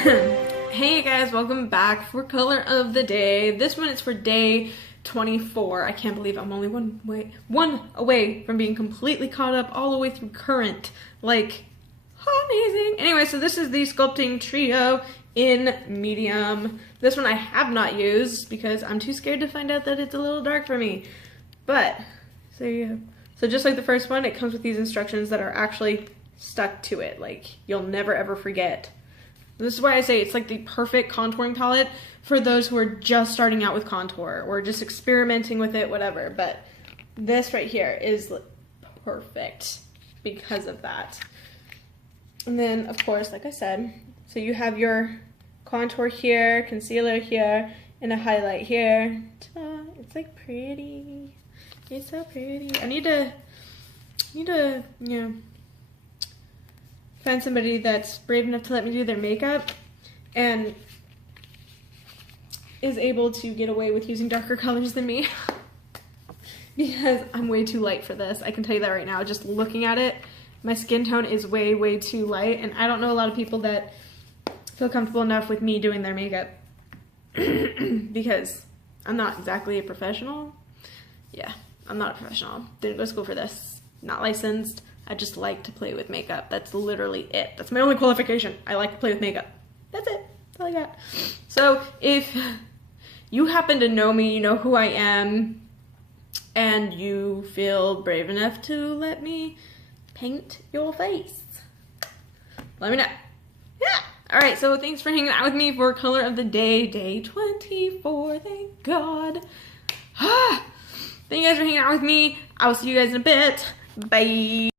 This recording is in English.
Hey guys, welcome back for color of the day. This one is for day 24. I can't believe I'm only one away from being completely caught up all the way through current. Like, amazing. Anyway, so this is the Sculpting Trio in medium. This one I have not used because I'm too scared to find out that it's a little dark for me. But, so yeah. So just like the first one, it comes with these instructions that are actually stuck to it. Like, you'll never ever forget. This is why I say it's like the perfect contouring palette for those who are just starting out with contour or just experimenting with it, whatever. But this right here is perfect because of that. And then, of course, like I said, so you have your contour here, concealer here, and a highlight here. Ta-da! It's like pretty. It's so pretty. I need to, you know, find somebody that's brave enough to let me do their makeup and is able to get away with using darker colors than me because I'm way too light for this. I can tell you that right now. Just looking at it, my skin tone is way, way too light, and I don't know a lot of people that feel comfortable enough with me doing their makeup because I'm not exactly a professional. Yeah, I'm not a professional. Didn't go to school for this. Not licensed. I just like to play with makeup. That's literally it. That's my only qualification. I like to play with makeup. That's it. That's all I got. So if you happen to know me, you know who I am, and you feel brave enough to let me paint your face, let me know. Yeah. All right. So thanks for hanging out with me for color of the day, day 24. Thank God. Thank you guys for hanging out with me. I will see you guys in a bit. Bye.